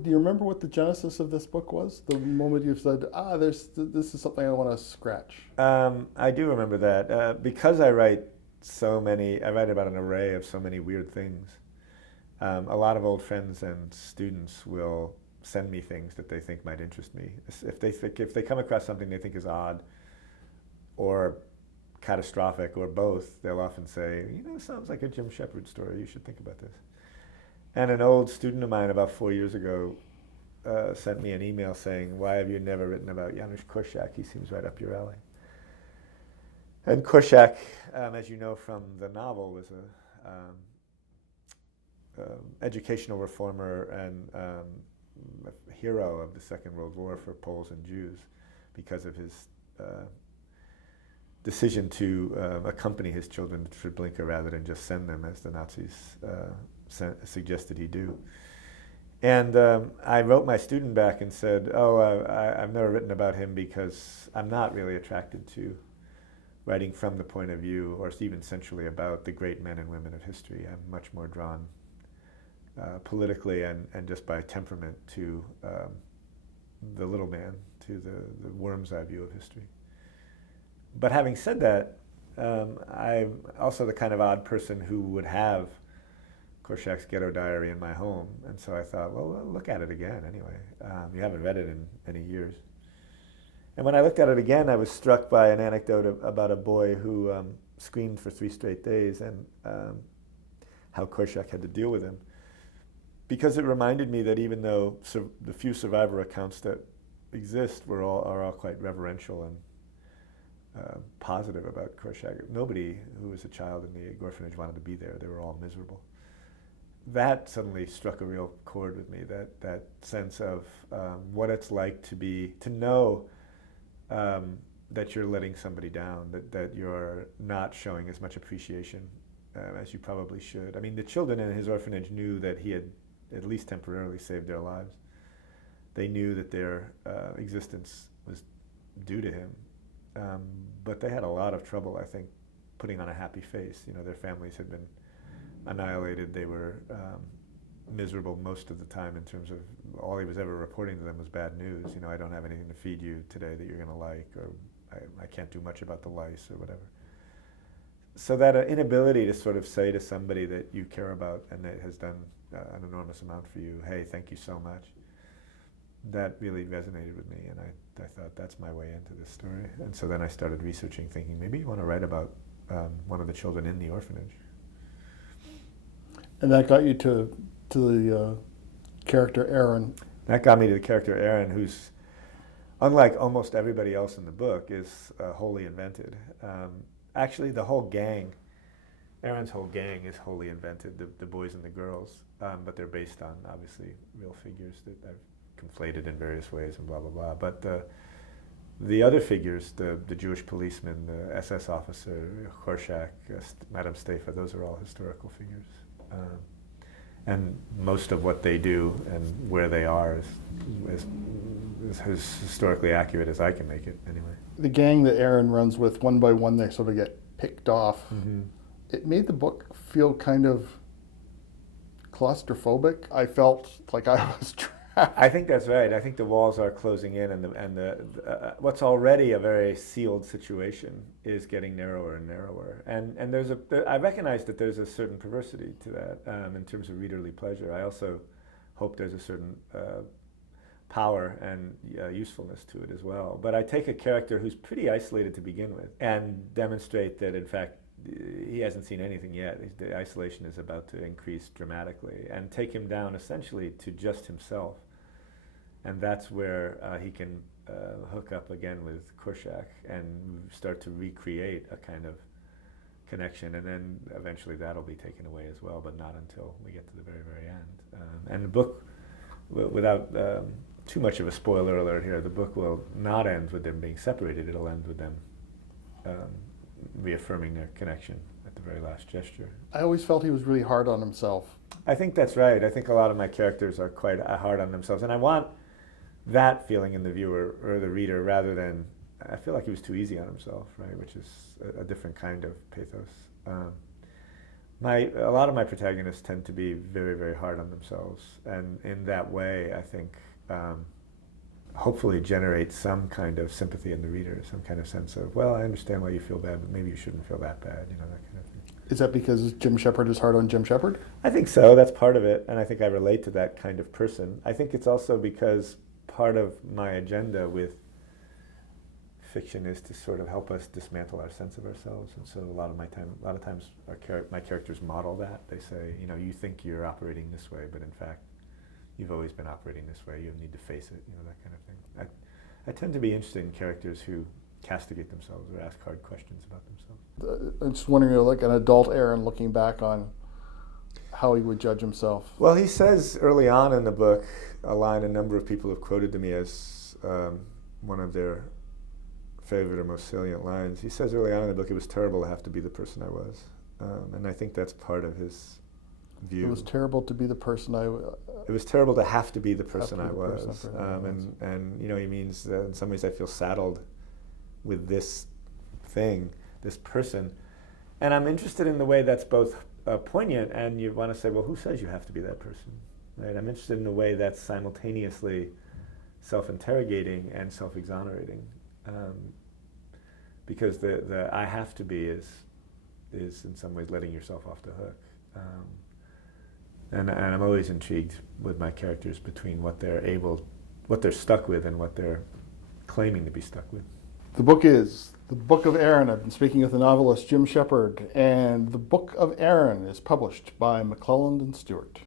Do you remember what the genesis of this book was? The moment you said, this is something I want to scratch. I do remember that because I write about an array of so many weird things. A lot of old friends and students will send me things that they think might interest me. If they come across something they think is odd or catastrophic or both, they'll often say, it sounds like a Jim Shepard story. You should think about this. And an old student of mine about 4 years ago sent me an email saying, "Why have you never written about Janusz Korczak? He seems right up your alley." And Korczak, as you know from the novel, was a educational reformer and a hero of the Second World War for Poles and Jews because of his decision to accompany his children to Treblinka rather than just send them as the Nazis suggested he do. And I wrote my student back and said, I've never written about him because I'm not really attracted to writing from the point of view or even centrally about the great men and women of history. I'm much more drawn politically and just by temperament to the little man, to the worm's eye view of history. But having said that, I'm also the kind of odd person who would have Korczak's Ghetto Diary in my home. And so I thought, well, look at it again anyway. You haven't read it in any years. And when I looked at it again, I was struck by an anecdote about a boy who screamed for 3 straight days and how Korczak had to deal with him. Because it reminded me that even though the few survivor accounts that exist are all quite reverential and positive about Korczak, nobody who was a child in the orphanage wanted to be there. They were all miserable. That suddenly struck a real chord with me, that sense of what it's like to know that you're letting somebody down, that you're not showing as much appreciation as you probably should. I mean, the children in his orphanage knew that he had at least temporarily saved their lives. They knew that their existence was due to him. But they had a lot of trouble, I think, putting on a happy face. Their families had been annihilated. They were miserable most of the time in terms of all he was ever reporting to them was bad news. I don't have anything to feed you today that you're going to like, or I can't do much about the lice or whatever. So that inability to sort of say to somebody that you care about and that has done an enormous amount for you, hey, thank you so much, that really resonated with me, and I thought that's my way into this story. And so then I started researching, thinking maybe you want to write about one of the children in the orphanage. And that got you to the character Aron. That got me to the character Aron, who's, unlike almost everybody else in the book, is wholly invented. Actually, the whole gang, Aron's whole gang is wholly invented, the boys and the girls, but they're based on, obviously, real figures that I've conflated in various ways and blah, blah, blah. But the other figures, the Jewish policeman, the SS officer, Korczak, Madame Stefa, those are all historical figures. And most of what they do and where they are is as historically accurate as I can make it, anyway. The gang that Aron runs with, one by one, they sort of get picked off. Mm-hmm. It made the book feel kind of claustrophobic. I felt like I was trapped. I think that's right. I think the walls are closing in, and what's already a very sealed situation is getting narrower and narrower. And I recognize that there's a certain perversity to that in terms of readerly pleasure. I also hope there's a certain power and usefulness to it as well. But I take a character who's pretty isolated to begin with and demonstrate that, in fact, he hasn't seen anything yet. The isolation is about to increase dramatically, and take him down essentially to just himself. And that's where he can hook up again with Korczak and start to recreate a kind of connection. And then eventually that'll be taken away as well, but not until we get to the very, very end. And the book, without too much of a spoiler alert here, the book will not end with them being separated. It'll end with them reaffirming their connection at the very last gesture. I always felt he was really hard on himself. I think that's right. I think a lot of my characters are quite hard on themselves, and I want that feeling in the viewer or the reader rather than, I feel like he was too easy on himself, right, which is a different kind of pathos. A lot of my protagonists tend to be very, very hard on themselves, and in that way, I think, hopefully generate some kind of sympathy in the reader, some kind of sense of, well, I understand why you feel bad, but maybe you shouldn't feel that bad, that kind of thing. Is that because Jim Shepard is hard on Jim Shepard? I think so. That's part of it, and I think I relate to that kind of person. I think it's also because part of my agenda with fiction is to sort of help us dismantle our sense of ourselves, and so a lot of times my characters model that. They say, you think you're operating this way, but in fact, you've always been operating this way. You need to face it, that kind of thing. I tend to be interested in characters who castigate themselves or ask hard questions about themselves. I'm just wondering, like an adult Aron looking back on how he would judge himself. Well, he says early on in the book a line a number of people have quoted to me as one of their favorite or most salient lines. He says early on in the book, it was terrible to have to be the person I was. And I think that's part of his view. It was terrible to be the person it was terrible to have to be the person I was. And he means that in some ways I feel saddled with this thing, this person. And I'm interested in the way that's both poignant, and you want to say, well, who says you have to be that person? Right? I'm interested in a way that's simultaneously self-interrogating and self-exonerating. Because the I have to be is in some ways letting yourself off the hook. And I'm always intrigued with my characters between what they're stuck with and what they're claiming to be stuck with. The book is The Book of Aron. I've been speaking with the novelist Jim Shepard, and The Book of Aron is published by McClelland and Stewart.